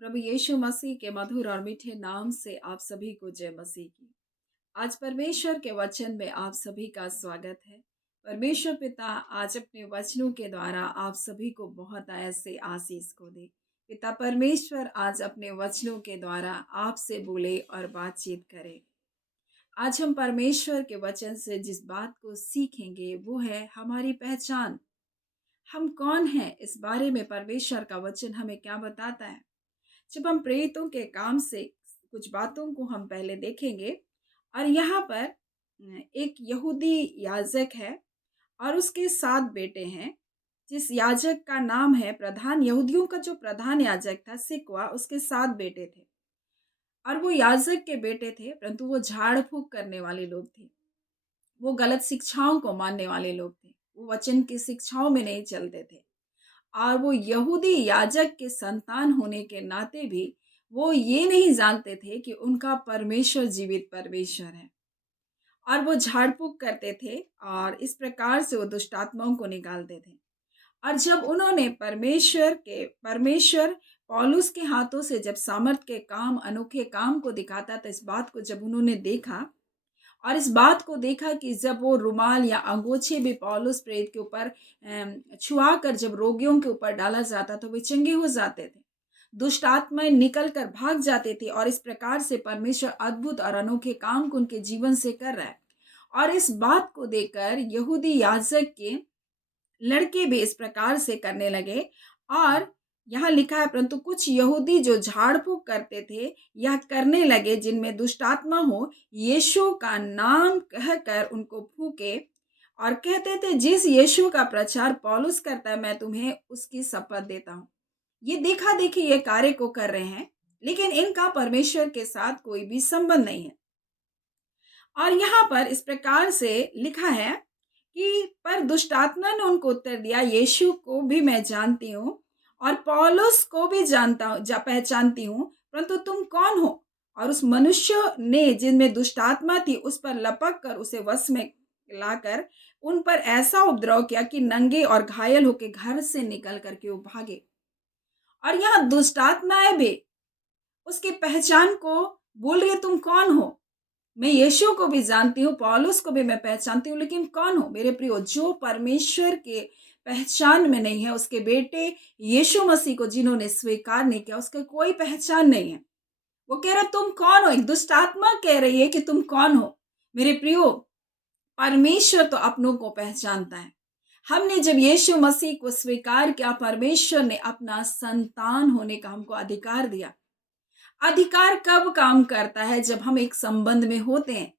प्रभु यीशु मसीह के मधुर और मीठे नाम से आप सभी को जय मसीह की। आज परमेश्वर के वचन में आप सभी का स्वागत है। परमेश्वर पिता आज अपने वचनों के द्वारा आप सभी को बहुत ऐसे आशीष को दे। पिता परमेश्वर आज अपने वचनों के द्वारा आपसे बोले और बातचीत करे। आज हम परमेश्वर के वचन से जिस बात को सीखेंगे वो है हमारी पहचान। हम कौन हैं, इस बारे में परमेश्वर का वचन हमें क्या बताता है। जब हम प्रेरितों के काम से कुछ बातों को हम पहले देखेंगे, और यहाँ पर एक यहूदी याजक है और उसके 7 बेटे हैं। जिस याजक का नाम है, प्रधान यहूदियों का जो प्रधान याजक था सिकवा, उसके 7 बेटे थे और वो याजक के बेटे थे, परंतु वो झाड़ फूक करने वाले लोग थे। वो गलत शिक्षाओं को मानने वाले लोग थे। वो वचन की शिक्षाओं में नहीं चलते थे और वो यहूदी याजक के संतान होने के नाते भी वो ये नहीं जानते थे कि उनका परमेश्वर जीवित परमेश्वर है। और वो झाड़ फूक करते थे और इस प्रकार से वो दुष्ट आत्माओं को निकालते थे। और जब उन्होंने परमेश्वर पौलुस के हाथों से जब सामर्थ के काम, अनोखे काम को दिखाता था, इस बात को जब उन्होंने देखा और इस बात को देखा कि जब वो रुमाल या अंगोछे भी पौलुस प्रेरित के ऊपर छुआ कर जब रोगियों के ऊपर डाला जाता तो वे चंगे हो जाते थे, दुष्ट आत्माएं निकल कर भाग जाते थे। और इस प्रकार से परमेश्वर अद्भुत और अनोखे काम को उनके जीवन से कर रहा है। और इस बात को देखकर यहूदी याजक के लड़के भी इस प्रकार से करने लगे। और यहाँ लिखा है, परंतु कुछ यहूदी जो झाड़ फूक करते थे यह करने लगे, जिनमें दुष्ट आत्मा हो, यीशु का नाम कहकर उनको फूके और कहते थे, जिस यीशु का प्रचार पौलुस करता है मैं तुम्हें उसकी शपथ देता हूँ। ये देखा देखी ये कार्य को कर रहे हैं, लेकिन इनका परमेश्वर के साथ कोई भी संबंध नहीं है। और यहाँ पर इस प्रकार से लिखा है कि पर दुष्ट आत्मा ने उनको उत्तर दिया, यीशु को भी मैं जानती हूँ और पौलुस को भी पहचानती हूँ, परंतु तुम कौन हो। और उस मनुष्य ने जिनमें दुष्ट आत्मा थी उस पर लपक कर उसे वश में लाकर उन पर ऐसा उपद्रव किया कि नंगे और घायल होकर घर से निकल करके वो भागे। और यहाँ दुष्ट आत्माएं भी उसकी पहचान को बोल रही है, तुम कौन हो। मैं यीशु को भी जानती हूँ, पौलुस को भी मैं पहचानती हूँ, लेकिन कौन हो मेरे प्रियो। जो परमेश्वर के पहचान में नहीं है, उसके बेटे यीशु मसीह को जिन्होंने स्वीकार नहीं किया, उसका कोई पहचान नहीं है। वो कह रहा तुम कौन हो, एक दुष्ट आत्मा कह रही है कि तुम कौन हो। मेरे प्रियो, परमेश्वर तो अपनों को पहचानता है। हमने जब यीशु मसीह को स्वीकार किया, परमेश्वर ने अपना संतान होने का हमको अधिकार दिया। अधिकार कब काम करता है? जब हम एक संबंध में होते हैं।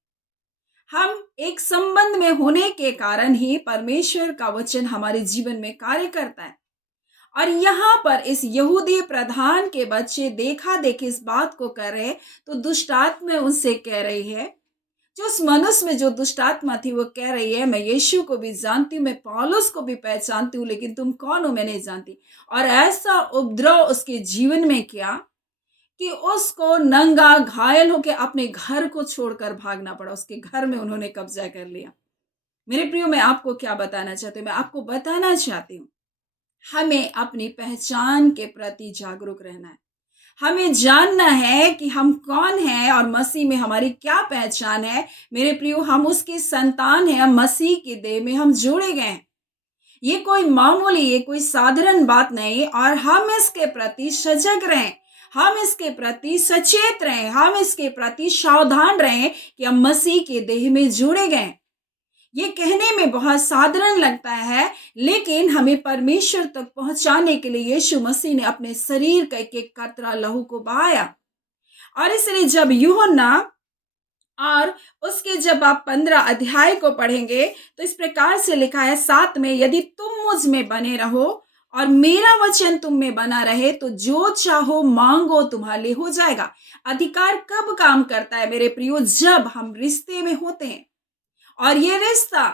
हम एक संबंध में होने के कारण ही परमेश्वर का वचन हमारे जीवन में कार्य करता है। और यहाँ पर इस यहूदी प्रधान के बच्चे देखा देखी इस बात को कर रहे, तो दुष्ट आत्मा उनसे कह रही है, जो उस मनुष्य में जो दुष्ट आत्मा थी वो कह रही है, मैं यीशु को भी जानती हूँ, मैं पौलुस को भी पहचानती हूँ, लेकिन तुम कौन हो मैं नहीं जानती। और ऐसा उपद्रव उसके जीवन में किया कि उसको नंगा घायल होकर अपने घर को छोड़कर भागना पड़ा। उसके घर में उन्होंने कब्जा कर लिया। मेरे प्रियो, मैं आपको क्या बताना चाहती हूँ? मैं आपको बताना चाहती हूँ, हमें अपनी पहचान के प्रति जागरूक रहना है। हमें जानना है कि हम कौन हैं और मसीह में हमारी क्या पहचान है। मेरे प्रियो, हम उसके संतान हैं, मसीह के देह में हम जोड़े गए हैं। ये कोई मामूली, ये कोई साधारण बात नहीं। और हम इसके प्रति सजग रहें, हम इसके प्रति सचेत रहें, हम इसके प्रति सावधान रहें कि हम मसीह के देह में जुड़े गए। ये कहने में बहुत साधारण लगता है, लेकिन हमें परमेश्वर तक पहुंचाने के लिए यीशु मसीह ने अपने शरीर का एक एक कतरा लहू को बहाया। और इसलिए जब यूहन्ना और उसके जब आप 15 अध्याय को पढ़ेंगे तो इस प्रकार से लिखा है 7 में, यदि तुम मुझ में बने रहो और मेरा वचन तुम में बना रहे तो जो चाहो मांगो तुम्हारे लिए हो जाएगा। अधिकार कब काम करता है मेरे प्रियो? जब हम रिश्ते में होते हैं। और ये रिश्ता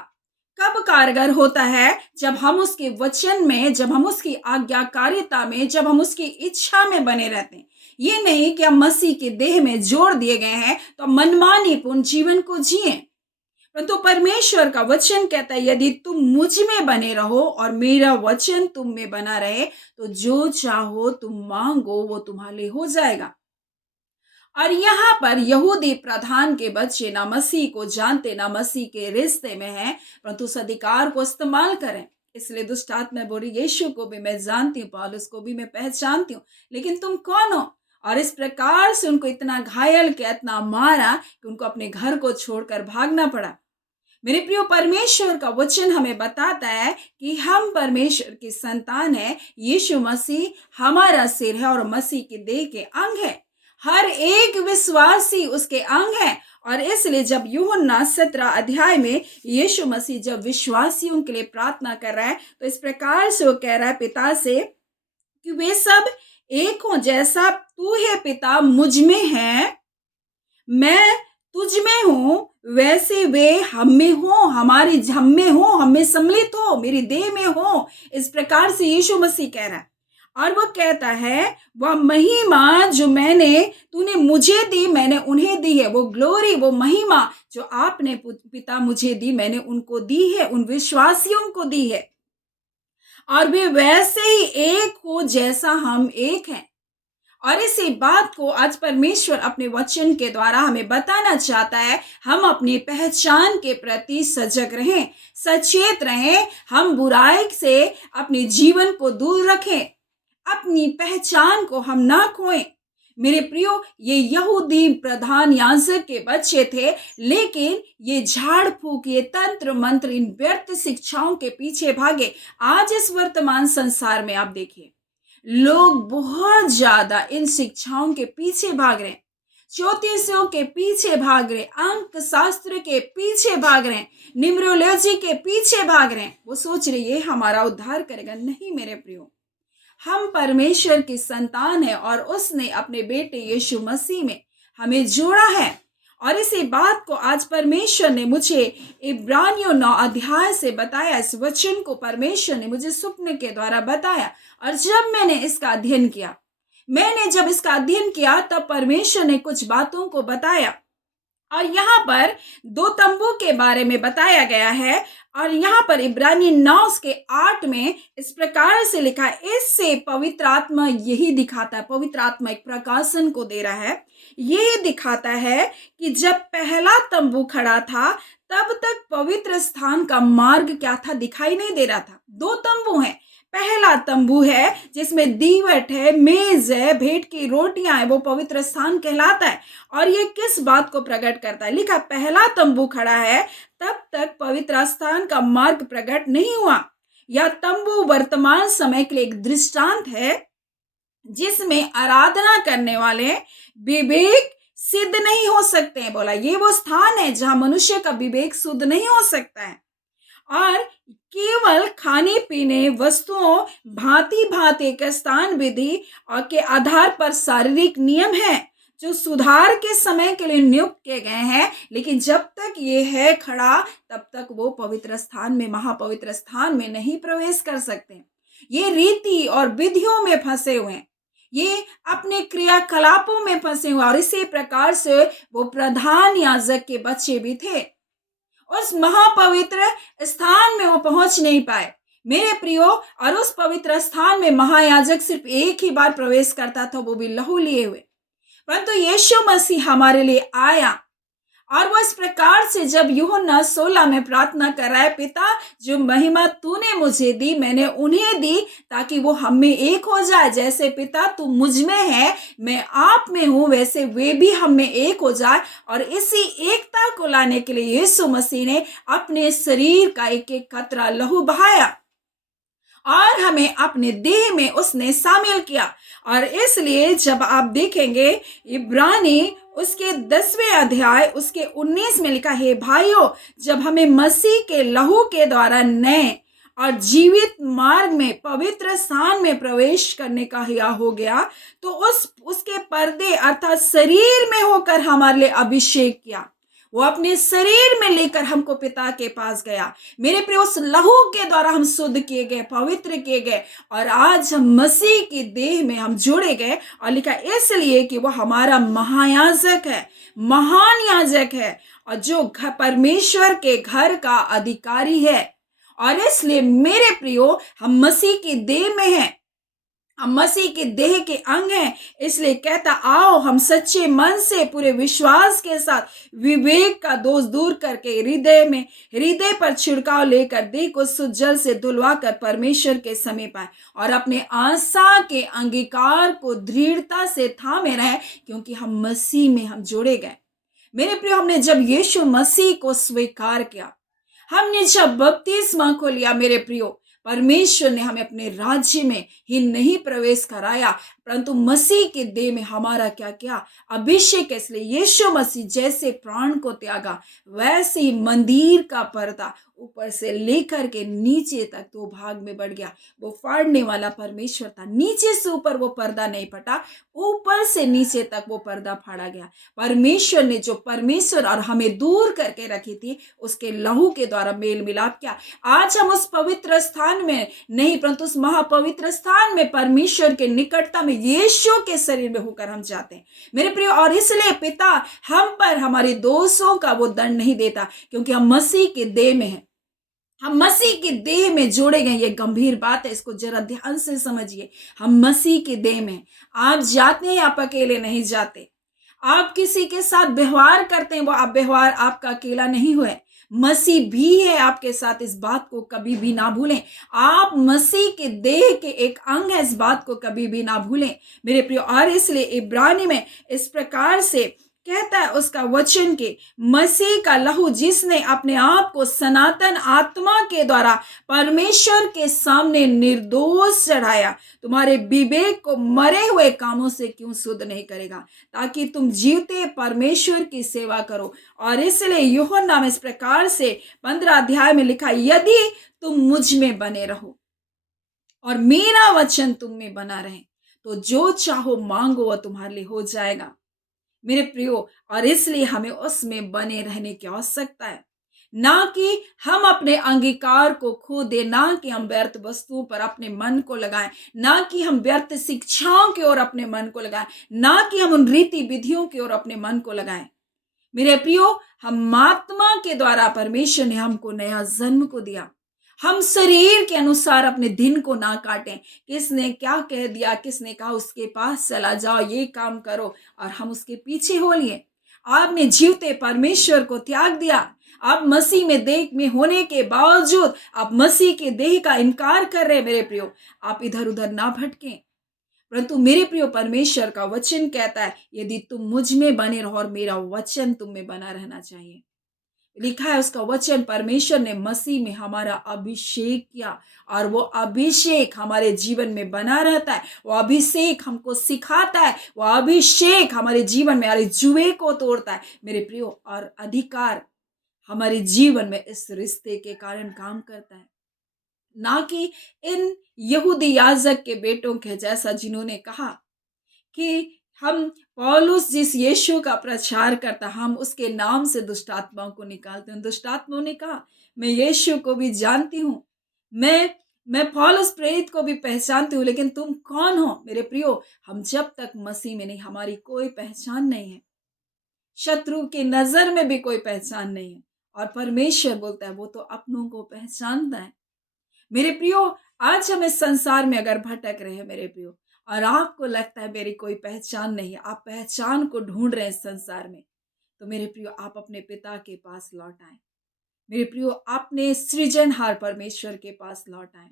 कब कारगर होता है? जब हम उसके वचन में, जब हम उसकी आज्ञाकारिता में, जब हम उसकी इच्छा में बने रहते हैं। ये नहीं कि हम मसीह के देह में जोड़ दिए गए हैं तो मनमानी पूर्ण जीवन को जिए, परंतु परमेश्वर का वचन कहता है यदि तुम मुझ में बने रहो और मेरा वचन तुम में बना रहे तो जो चाहो तुम मांगो वो तुम्हारे लिए हो जाएगा। और यहाँ पर यहूदी प्रधान के बच्चे ना मसीह को जानते ना मसीह के रिश्ते में हैं, परंतु उस अधिकार को इस्तेमाल करें। इसलिए दुष्ट आत्मा बोली यीशु को भी मैं जानती हूँ, पौलुस को भी मैं पहचानती हूँ, लेकिन तुम कौन हो? और इस प्रकार से उनको इतना घायल किया, इतना मारा कि उनको अपने घर को छोड़कर भागना पड़ा। मेरे प्रियो, परमेश्वर का वचन हमें बताता है कि हम परमेश्वर की संतान है। यीशु मसीह हमारा सिर है और मसीह की देह के अंग है। हर एक विश्वासी उसके अंग है। और इसलिए जब यूहन्ना 17 अध्याय में यीशु मसीह जब विश्वासियों के लिए प्रार्थना कर रहा है तो इस प्रकार से वो कह रहा है पिता से कि वे सब एक हों, जैसा तू है पिता मुझ में है, मैं तुझ में हूं, वैसे वे हम में हो, हमारी हम में हो, हम में सम्मिलित हो, मेरी देह में हो। इस प्रकार से यीशु मसीह कह रहा है। और वो कहता है वह महिमा जो तूने मुझे दी मैंने उन्हें दी है, वो ग्लोरी, वो महिमा जो आपने पिता मुझे दी मैंने उनको दी है, उन विश्वासियों को दी है। और वे वैसे ही एक हो जैसा हम एक हैं। और इसी बात को आज परमेश्वर अपने वचन के द्वारा हमें बताना चाहता है। हम अपनी पहचान के प्रति सजग रहें, सचेत रहें, हम बुराई से अपने जीवन को दूर रखें, अपनी पहचान को हम ना खोएं। मेरे प्रियो, ये यहूदी प्रधान याजक के बच्चे थे, लेकिन ये झाड़ फूक, ये तंत्र मंत्र, इन व्यर्थ शिक्षाओं के पीछे भागे। आज इस वर्तमान संसार में आप देखिए, लोग बहुत ज्यादा इन शिक्षाओं के पीछे भाग रहे हैं, ज्योतिषियों के पीछे भाग रहे, अंक शास्त्र के पीछे भाग रहे, न्यूमरोलॉजी के पीछे भाग रहे। वो सोच रहे ये हमारा उद्धार करेगा। नहीं मेरे प्रियो, हम परमेश्वर की संतान है और उसने अपने बेटे यीशु मसीह में हमें जोड़ा है। और इसी बात को आज परमेश्वर ने मुझे इब्रानियों 9 अध्याय से बताया। इस वचन को परमेश्वर ने मुझे स्वप्न के द्वारा बताया। और जब मैंने इसका अध्ययन किया तब परमेश्वर ने कुछ बातों को बताया। और यहाँ पर 2 तंबू के बारे में बताया गया है। और यहाँ पर इब्रानी 9 के 8 में इस प्रकार से लिखा है, इससे पवित्र आत्मा यही दिखाता है, पवित्र आत्मा एक प्रकाशन को दे रहा है, यही दिखाता है कि जब पहला तंबू खड़ा था तब तक पवित्र स्थान का मार्ग क्या था, दिखाई नहीं दे रहा था। 2 तंबू हैं। पहला तंबू है जिसमें दीवट है, मेज है, भेंट की रोटियां है, वो पवित्र स्थान कहलाता है। और ये किस बात को प्रकट करता है? लिखा पहला तंबू खड़ा है तब तक पवित्र स्थान का मार्ग प्रकट नहीं हुआ। यह तंबू वर्तमान समय के लिए एक दृष्टांत है जिसमें आराधना करने वाले विवेक सिद्ध नहीं हो सकते हैं। बोला ये वो स्थान है जहां मनुष्य का विवेक शुद्ध नहीं हो सकता है। और केवल खाने पीने वस्तुओं भांति भांति के स्थान विधि और के आधार पर शारीरिक नियम है जो सुधार के समय के लिए नियुक्त किए गए हैं। लेकिन जब तक ये है खड़ा तब तक वो पवित्र स्थान में, महापवित्र स्थान में नहीं प्रवेश कर सकते। ये रीति और विधियों में फंसे हुए हैं, ये अपने क्रियाकलापों में फंसे हुए। और इसी प्रकार से वो प्रधान याजक के बच्चे भी थे, उस महापवित्र स्थान में वो पहुंच नहीं पाए मेरे प्रियो। और उस पवित्र स्थान में महायाजक सिर्फ एक ही बार प्रवेश करता था, वो भी लहू लिए हुए। परंतु यीशु मसीह हमारे लिए आया और वो इस प्रकार से जब यूहन्ना 16 में प्रार्थना कर रहा है, पिता जो महिमा तूने मुझे दी मैंने उन्हें दी ताकि वो हम में एक हो जाए, जैसे पिता तू मुझ में है मैं आप में हूं वैसे वे भी हम में एक हो जाए। और इसी एकता को लाने के लिए यीशु मसीह ने अपने शरीर का एक एक कतरा लहू बहाया और हमें अपने देह में उसने शामिल किया। और इसलिए जब आप देखेंगे इब्रानी उसके 10वें अध्याय उसके 19 में लिखा है, भाइयों जब हमें मसीह के लहू के द्वारा नए और जीवित मार्ग में पवित्र स्थान में प्रवेश करने का हिया हो गया तो उसके पर्दे अर्थात शरीर में होकर हमारे लिए अभिषेक किया। वो अपने शरीर में लेकर हमको पिता के पास गया। मेरे प्रिय, उस लहू के द्वारा हम शुद्ध किए गए, पवित्र किए गए, और आज हम मसीह की देह में हम जोड़े गए। और लिखा इसलिए कि वो हमारा महायाजक है, महान याजक है, और जो परमेश्वर के घर का अधिकारी है। और इसलिए मेरे प्रियो, हम मसीह की देह में हैं, हम मसीह के देह के अंग हैं। इसलिए कहता, आओ हम सच्चे मन से पूरे विश्वास के साथ विवेक का दोष दूर करके हृदय पर छिड़काव लेकर देह को शुद्ध जल से धुलवा कर परमेश्वर के समीप आए, और अपने आशा के अंगीकार को दृढ़ता से थामे रहे, क्योंकि हम मसीह में हम जोड़े गए। मेरे प्रिय, हमने जब यीशु मसीह को स्वीकार किया, हमने जब बपतिस्मा को लिया, मेरे प्रियो, परमेश्वर ने हमें अपने राज्य में ही नहीं प्रवेश कराया, परंतु मसीह के देह में हमारा क्या किया, अभिषेक। इसलिए यीशु मसीह जैसे प्राण को त्यागा, वैसे ही मंदिर का पर्दा ऊपर से लेकर के नीचे तक 2 भाग में बढ़ गया। वो फाड़ने वाला परमेश्वर था, नीचे से ऊपर वो पर्दा नहीं फटा, ऊपर से नीचे तक वो पर्दा फाड़ा गया। परमेश्वर ने जो परमेश्वर और हमें दूर करके रखी थी, उसके लहू के द्वारा मेल मिलाप किया। आज हम उस पवित्र स्थान में नहीं, परंतु उस महापवित्र स्थान में, परमेश्वर के निकटता में, यीशु के शरीर में होकर हम जाते हैं, मेरे प्रिय। और इसलिए पिता हम पर हमारे दोषों का वो दंड नहीं देता, क्योंकि हम मसीह के देह में हैं, हम मसीह के देह में जोड़े गए। ये गंभीर बात है, इसको जरा ध्यान से समझिए। हम मसीह के देह में, आप जाते हैं, आप अकेले नहीं जाते। आप किसी के साथ व्यवहार करते हैं, वो आप व्यवहार आपका अकेला नहीं हुए, मसीह भी है आपके साथ। इस बात को कभी भी ना भूलें। आप मसीह के देह के एक अंग है, इस बात को कभी भी ना भूलें, मेरे प्रिय। और इसलिए इब्रानी में इस प्रकार से कहता है उसका वचन के, मसीह का लहू जिसने अपने आप को सनातन आत्मा के द्वारा परमेश्वर के सामने निर्दोष चढ़ाया, तुम्हारे विवेक को मरे हुए कामों से क्यों शुद्ध नहीं करेगा, ताकि तुम जीवते परमेश्वर की सेवा करो। और इसलिए यूहन्ना में इस प्रकार से 15 अध्याय में लिखा, यदि तुम मुझ में बने रहो और मेरा वचन तुम में बना रहे, तो जो चाहो मांगो वह तुम्हारे लिए हो जाएगा, मेरे प्रियो। और इसलिए हमें उसमें बने रहने की आवश्यकता है, ना कि हम अपने अंगीकार को खो दे, ना कि हम व्यर्थ वस्तुओं पर अपने मन को लगाएं, ना कि हम व्यर्थ शिक्षाओं की ओर अपने मन को लगाएं, ना कि हम उन रीति विधियों की ओर अपने मन को लगाएं। मेरे प्रियो, हम आत्मा के द्वारा परमेश्वर ने हमको नया जन्म को दिया। हम शरीर के अनुसार अपने दिन को ना काटें, किसने क्या कह दिया, किसने कहा उसके पास चला जाओ, ये काम करो, और हम उसके पीछे हो लिए। आपने जीवते परमेश्वर को त्याग दिया। आप मसीह में देह में होने के बावजूद आप मसीह के देह का इनकार कर रहे। मेरे प्रियो, आप इधर उधर ना भटकें, परंतु मेरे प्रियो, परमेश्वर का वचन कहता है, यदि तुम मुझ में बने रहो और मेरा वचन तुम में बना रहना चाहिए। लिखा है उसका वचन, परमेश्वर ने मसीह में हमारा अभिषेक किया, और वो अभिषेक हमारे जीवन में बना रहता है। वो अभिषेक हमको सिखाता है, वो अभिषेक हमारे जीवन में हमारे जुए को तोड़ता है, मेरे प्रियो। और अधिकार हमारे जीवन में इस रिश्ते के कारण काम करता है, ना कि इन यहूदी याजक के बेटों के जैसा, जिन्होंने कहा कि हम पौलुस जिस यीशु का प्रचार करता, हम उसके नाम से दुष्ट आत्माओं को निकालते हैं। दुष्ट आत्माओं ने कहा, मैं यीशु को भी जानती हूँ, मैं पौलुस प्रेरित को भी पहचानती हूँ, लेकिन तुम कौन हो? मेरे प्रियो, हम जब तक मसीह में नहीं, हमारी कोई पहचान नहीं है, शत्रु की नजर में भी कोई पहचान नहीं है। और परमेश्वर बोलता है, वो तो अपनों को पहचानता है। मेरे प्रियो, आज हम इस संसार में अगर भटक रहे हैं, मेरे प्रियो, और आपको लगता है मेरी कोई पहचान नहीं है, आप पहचान को ढूंढ रहे हैं इस संसार में, तो मेरे प्रियो, आप अपने पिता के पास लौट आए। मेरे प्रियो, अपने सृजनहार परमेश्वर के पास लौट आए।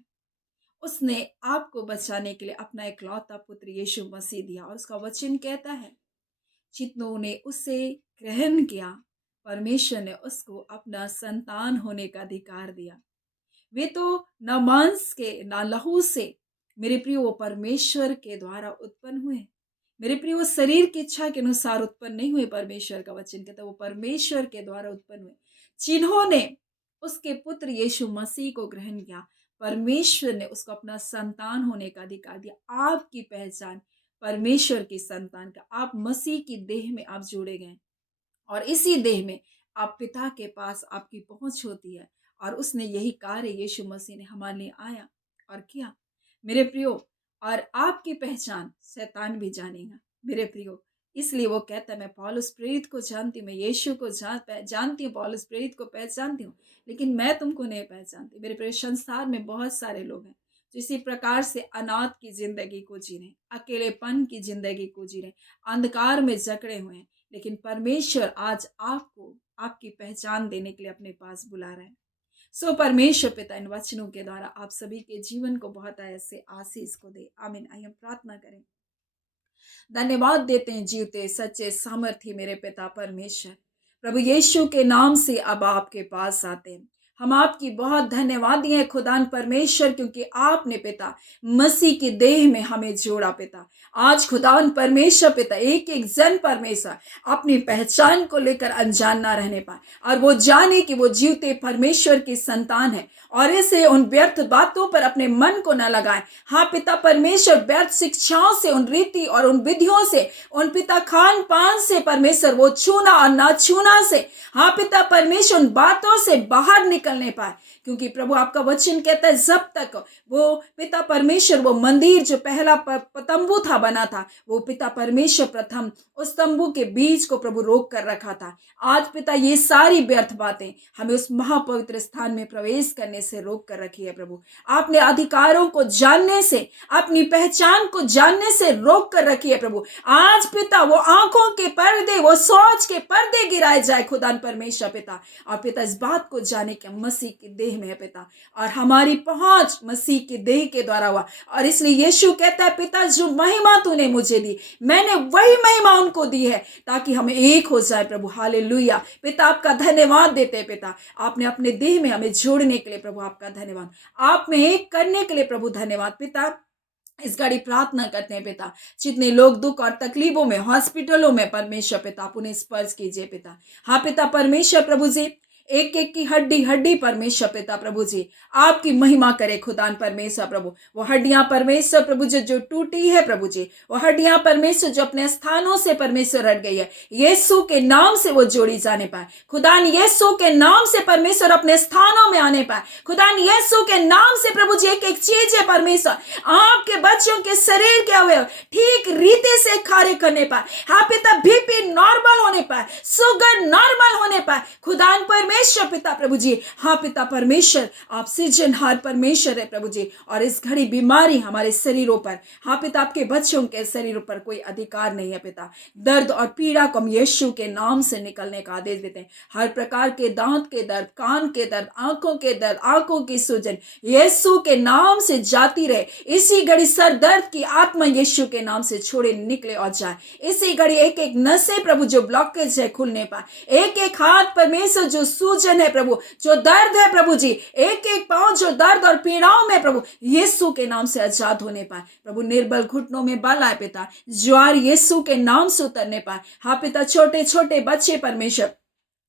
उसने आपको बचाने के लिए अपना इकलौता पुत्र यीशु मसीह दिया, और उसका वचन कहता है, जितनों ने उसे ग्रहण किया, परमेश्वर ने उसको अपना संतान होने का अधिकार दिया। वे तो न मांस के न लहू से, मेरे प्रिय, वो परमेश्वर के द्वारा उत्पन्न हुए। मेरे प्रिय, वो शरीर की इच्छा के अनुसार उत्पन्न नहीं हुए। परमेश्वर का वचन कहता है वो परमेश्वर के द्वारा उत्पन्न हुए, जिन्होंने उसके पुत्र यीशु मसीह को ग्रहण किया। परमेश्वर ने उसको अपना संतान होने का अधिकार दिया। आपकी पहचान परमेश्वर की संतान का, आप मसीह की देह में आप जोड़े गए, और इसी देह में आप पिता के पास आपकी पहुंच होती है। और उसने यही कार्य यीशु मसीह ने हमारे लिए आया और किया मेरे प्रियो। और आपकी पहचान शैतान भी जानेगा मेरे प्रियो। इसलिए वो कहता है, मैं पौलुस प्रेरित को जानती हूँ, मैं यीशु को जानती हूँ, पौलुस प्रेरित को पहचानती हूँ, लेकिन मैं तुमको नहीं पहचानती। मेरे प्रिय, संसार में बहुत सारे लोग हैं जो इसी प्रकार से अनाथ की जिंदगी को जी रहे, अकेलेपन की जिंदगी को जी रहे, अंधकार में जकड़े हुए हैं। लेकिन परमेश्वर आज आपको आपकी पहचान देने के लिए अपने पास बुला रहा है। सो परमेश्वर पिता इन वचनों के द्वारा आप सभी के जीवन को बहुत ऐसे आशीष को दे। आमीन। आइए हम प्रार्थना करें। धन्यवाद देते हैं जीवते सच्चे सामर्थ्य मेरे पिता परमेश्वर, प्रभु यीशु के नाम से अब आपके पास आते हैं। हम आपकी बहुत धन्यवादी हैं खुदान परमेश्वर, क्योंकि आपने पिता मसीह की देह में हमें जोड़ा पिता। आज खुदान परमेश्वर पिता एक एक जन परमेश्वर अपनी पहचान को लेकर अनजान ना रहने पाए, और वो जाने कि वो जीवते परमेश्वर की संतान है, और इसे उन व्यर्थ बातों पर अपने मन को न लगाएं। हाँ पिता परमेश्वर, व्यर्थ शिक्षाओं से, उन रीति और उन विधियों से, उन पिता खान पान से परमेश्वर वो छूना और ना छूना से, हाँ पिता परमेश्वर उन बातों से बाहर निकलने पाए। क्योंकि प्रभु आपका वचन कहता है, जब तक वो पिता परमेश्वर वो मंदिर जो पहला तंबू था बना था, वो पिता परमेश्वर प्रथम उस तंबू के बीज को प्रभु रोक कर रखा था। आज पिता ये सारी व्यर्थ बातें हमें उस महापवित्र स्थान में प्रवेश करने से रोक कर रखी है प्रभु। आपने अधिकारों को जानने से, अपनी पहचान को जानने से रोक कर रखी है प्रभु। आज पिता वो आंखों के पर्दे, वो सोच के पर्दे गिराए जाए खुदान परमेश्वर पिता। और पिता इस बात को जाने के मसीह की देह में है पिता, और हमारी पहुंच मसीह की देह के द्वारा हुआ। और इसलिए यीशु कहता है, पिता जो महिमा तूने मुझे दी, मैंने वही महिमा उनको दी है, ताकि हम एक हो जाए प्रभु। हालेलुया। पिता आपका धन्यवाद देते हैं पिता, आपने अपने देह में हमें जोड़ने के लिए प्रभु आपका धन्यवाद, आप में एक करने के लिए प्रभु धन्यवाद पिता। इस घड़ी प्रार्थना करते हैं पिता, जितने लोग दुख और तकलीफों में, हॉस्पिटलों में परमेश्वर पिता आप उन्हें स्पर्श कीजिए पिता। हाँ पिता परमेश्वर प्रभु जी, एक एक की हड्डी हड्डी परमेश्वर पिता प्रभु जी आपकी महिमा करे खुदान परमेश्वर प्रभु। वो हड्डियां परमेश्वर प्रभु जो टूटी है प्रभु जी, वो हड्डियां परमेश्वर जो अपने स्थानों से परमेश्वर हट गई है, यीशु के नाम से वो जोड़ी जाने पाए खुदान। यीशु के नाम से परमेश्वर अपने स्थानों में आने पाए खुदान। यीशु के नाम से प्रभु जी एक एक चीज है परमेश्वर आपके बच्चों के शरीर के अवयव ठीक रीति से कार्य करने पाए। हाँ पिता, बीपी नॉर्मल होने पाए, शुगर नॉर्मल होने पाए खुदान परमेश्वर पिता प्रभु जी। हाँ पिता परमेश्वर, आप सृजनहार परमेश्वर है प्रभु जी, और इस घड़ी बीमारी हमारे शरीरों पर, हाँ पिता आपके बच्चों के शरीरों पर कोई अधिकार नहीं है पिता। दर्द और पीड़ा को हम यीशु के नाम से निकलने का आदेश देते हैं। हर प्रकार के दांत के दर्द, कान के दर्द, आंखों के दर्द, आंखों की सूजन यीशु के नाम से जाती रहे। इसी घड़ी सर दर्द की आत्मा यीशु के नाम से छोड़े निकले और जाए। इसी घड़ी एक एक नसें प्रभु जो ब्लॉकेज है खुलने पाए, एक एक हाथ परमेश्वर जो सूजन है प्रभु, जो दर्द है प्रभु जी, एक एक पांव जो दर्द और पीड़ाओं में प्रभु यीशु के नाम से आजाद होने पाए प्रभु। निर्बल घुटनों में बल आए पिता, ज्वार यीशु के नाम से उतरने पाए। हाँ पिता, छोटे छोटे बच्चे परमेश्वर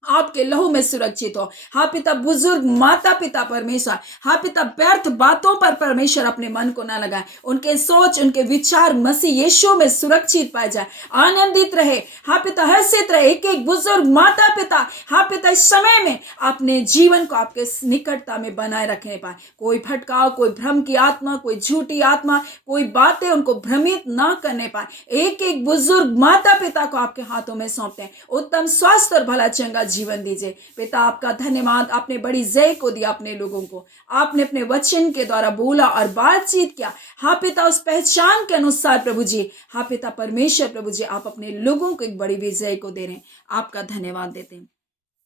आपके लहू में सुरक्षित हो। हाँ पिता, बुजुर्ग माता पिता परमेश्वर, हाँ पिता, व्यर्थ बातों पर परमेश्वर अपने मन को ना लगाए, उनके सोच, उनके विचार मसीह यीशु में सुरक्षित पाए जाए, आनंदित रहे। हाँ पिता, हर्षित रहे। एक एक बुजुर्ग माता पिता, हाँ पिता, इस समय में अपने जीवन को आपके निकटता में बनाए रखने पाए। कोई भटकाव, कोई भ्रम की आत्मा, कोई झूठी आत्मा, कोई बातें उनको भ्रमित ना करने पाए। एक एक बुजुर्ग माता पिता को आपके हाथों में सौंपते हैं। उत्तम स्वास्थ्य और भला चंगा जीवन दीजिए पिता। आपका धन्यवाद, आपने बड़ी जय को दिया अपने लोगों को, आपने अपने वचन के द्वारा बोला और बातचीत किया। हाँ पिता, उस पहचान के अनुसार प्रभु जी, हाँ पिता परमेश्वर प्रभु जी, आप अपने लोगों को एक बड़ी विजय को दे रहे हैं। आपका धन्यवाद देते हैं।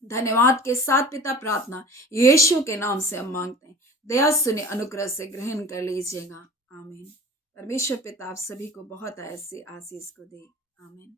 धन्यवाद के साथ पिता प्रार्थना यीशु के नाम से हम मांगते हैं। दया सुने, अनुग्रह से ग्रहण कर लीजिएगा। आमीन। परमेश्वर पिता आप सभी को बहुत ऐसे आशीष को दे। आमीन।